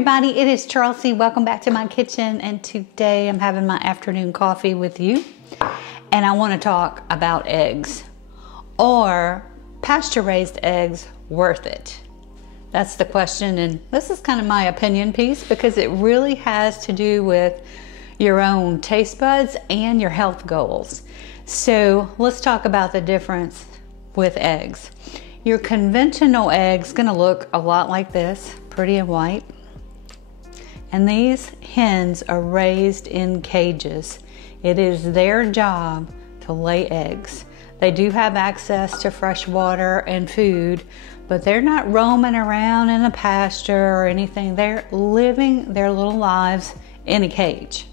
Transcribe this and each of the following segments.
everybody, it is Charlsie. Welcome back to my kitchen, and today I'm having my afternoon coffee with you, and I want to talk about eggs. Are pasture raised eggs worth it? That's the question, and this is kind of my opinion piece because it really has to do with your own taste buds and your health goals. So let's talk about the difference with eggs. Your conventional egg's gonna look a lot like this, pretty and white. And these hens are raised in cages. It is their job to lay eggs. They do have access to fresh water and food, but they're not roaming around in a pasture or anything. They're living their little lives in a cage.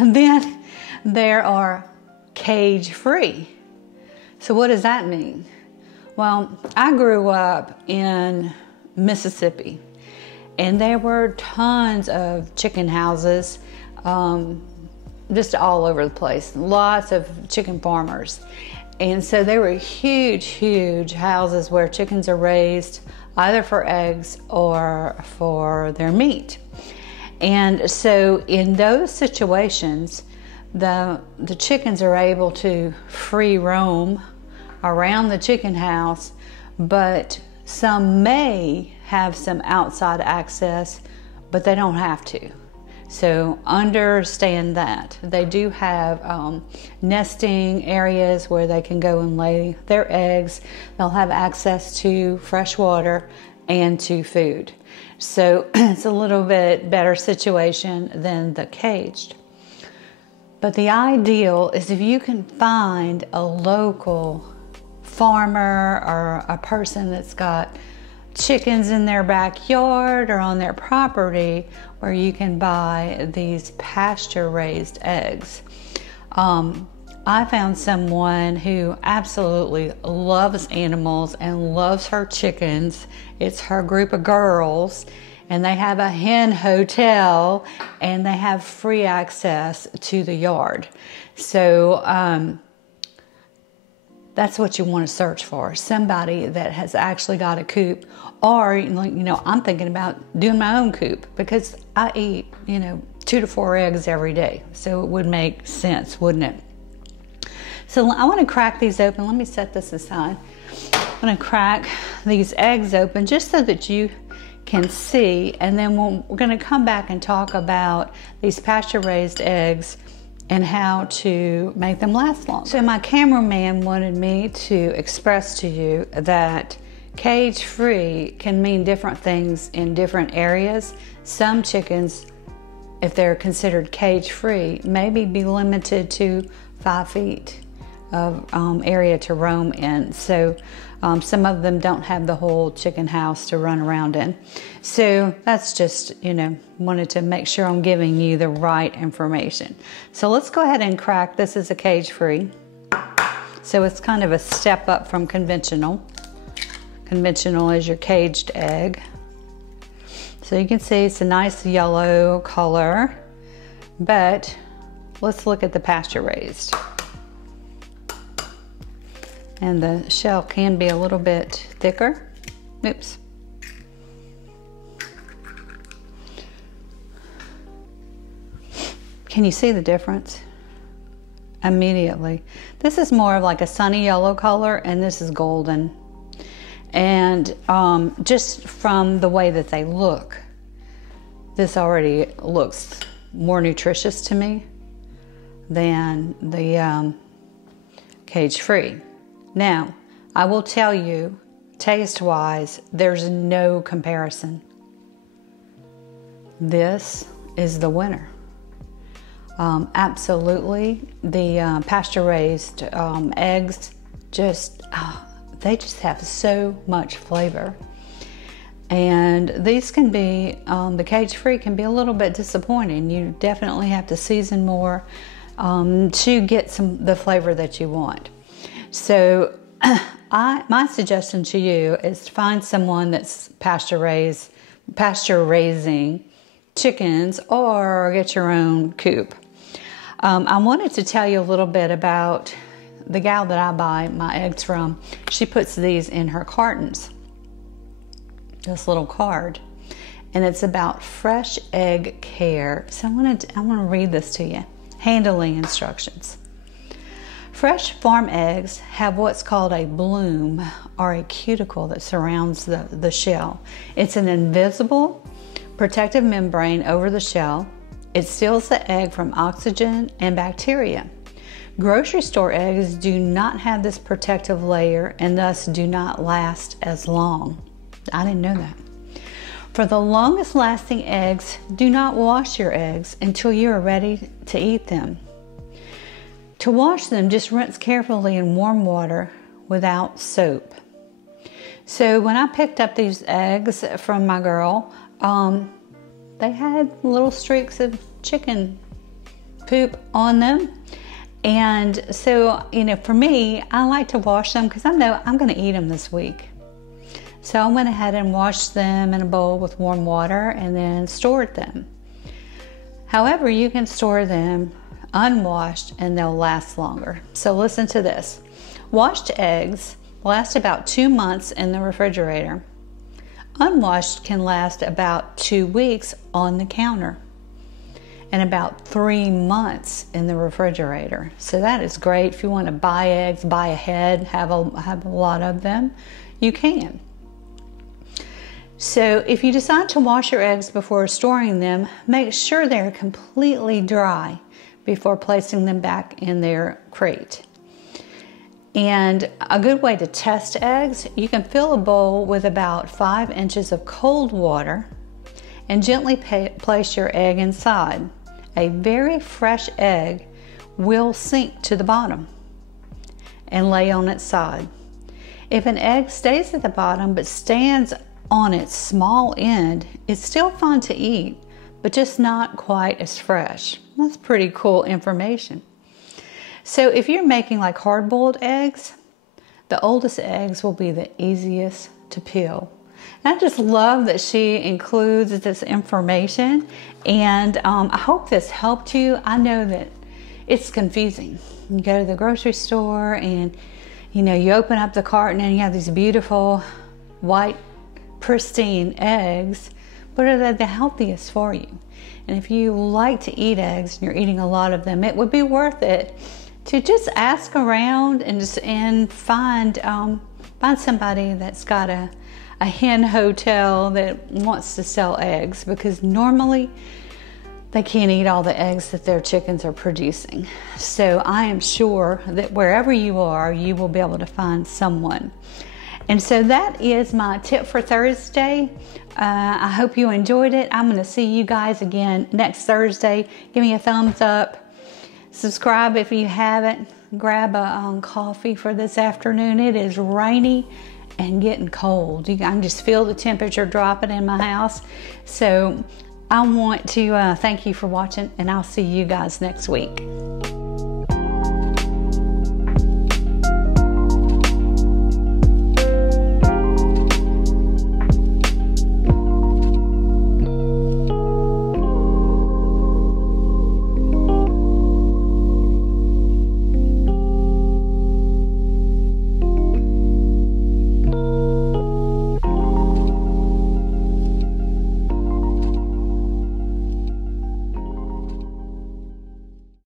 Then there are cage free. So what does that mean? Well, I grew up in Mississippi, and there were tons of chicken houses just all over the place. Lots of chicken farmers. And so they were huge houses where chickens are raised either for eggs or for their meat. And so in those situations, the chickens are able to free roam around the chicken house, but some may have some outside access, but they don't have to. So understand that. They do have nesting areas where they can go and lay their eggs. They'll have access to fresh water and to food. So it's a little bit better situation than the caged. But the ideal is if you can find a local farmer or a person that's got chickens in their backyard or on their property where you can buy these pasture raised eggs. I found someone who absolutely loves animals and loves her chickens. It's her group of girls, and they have a hen hotel, and they have free access to the yard. So that's what you want to search for. Somebody that has actually got a coop, or, you know, I'm thinking about doing my own coop because I eat, 2 to 4 eggs every day. So it would make sense, wouldn't it? So I want to crack these open. Let me set this aside. I'm going to crack these eggs open just so that you can see, and then we're going to come back and talk about these pasture raised eggs and how to make them last long. So my cameraman wanted me to express to you that cage free can mean different things in different areas. Some chickens, if they're considered cage free, maybe be limited to 5 feet of area to roam in. So some of them don't have the whole chicken house to run around in. So that's just, wanted to make sure I'm giving you the right information. So let's go ahead and crack. This is a cage free. So it's kind of a step up from conventional. Conventional is your caged egg. So you can see it's a nice yellow color, but let's look at the pasture raised. And the shell can be a little bit thicker. Oops. Can you see the difference? Immediately. This is more of like a sunny yellow color, and this is golden. And just from the way that they look, this already looks more nutritious to me than the cage free. Now, I will tell you, taste-wise, there's no comparison. This is the winner. Absolutely, the pasture-raised eggs they just have so much flavor. And these can be, the cage-free can be a little bit disappointing. You definitely have to season more to get the flavor that you want. So my suggestion to you is to find someone that's pasture raising chickens, or get your own coop. I wanted to tell you a little bit about the gal that I buy my eggs from. She puts these in her cartons, this little card. and it's about fresh egg care. So I want to read this to you. Handling instructions. Fresh farm eggs have what's called a bloom or a cuticle that surrounds the shell. It's an invisible protective membrane over the shell. It seals the egg from oxygen and bacteria. Grocery store eggs do not have this protective layer and thus do not last as long. I didn't know that. For the longest lasting eggs, do not wash your eggs until you are ready to eat them. To wash them, just rinse carefully in warm water without soap. So when I picked up these eggs from my girl, they had little streaks of chicken poop on them. And so, for me, I like to wash them because I know I'm going to eat them this week. So I went ahead and washed them in a bowl with warm water and then stored them. However, you can store them unwashed and they'll last longer. So listen to this. Washed eggs last about 2 months in the refrigerator. Unwashed can last about 2 weeks on the counter and about 3 months in the refrigerator. So that is great. If you want to buy eggs, buy ahead, have a lot of them, you can. So if you decide to wash your eggs before storing them, make sure they're completely dry before placing them back in their crate. And a good way to test eggs, you can fill a bowl with about 5 inches of cold water and gently place your egg inside. A very fresh egg will sink to the bottom and lay on its side. If an egg stays at the bottom but stands on its small end, it's still fun to eat, but just not quite as fresh. That's pretty cool information. So if you're making like hard-boiled eggs, the oldest eggs will be the easiest to peel. And I just love that she includes this information, and I hope this helped you. I know that it's confusing. You go to the grocery store and you open up the carton and you have these beautiful white pristine eggs, but are they the healthiest for you? And if you like to eat eggs and you're eating a lot of them, it would be worth it to just ask around and find somebody that's got a hen hotel that wants to sell eggs, because normally they can't eat all the eggs that their chickens are producing. So I am sure that wherever you are, you will be able to find someone. And so that is my tip for Thursday. I hope you enjoyed it. I'm going to see you guys again next Thursday. Give me a thumbs up. Subscribe if you haven't. Grab a coffee for this afternoon. It is rainy and getting cold. I can just feel the temperature dropping in my house. So I want to thank you for watching, and I'll see you guys next week.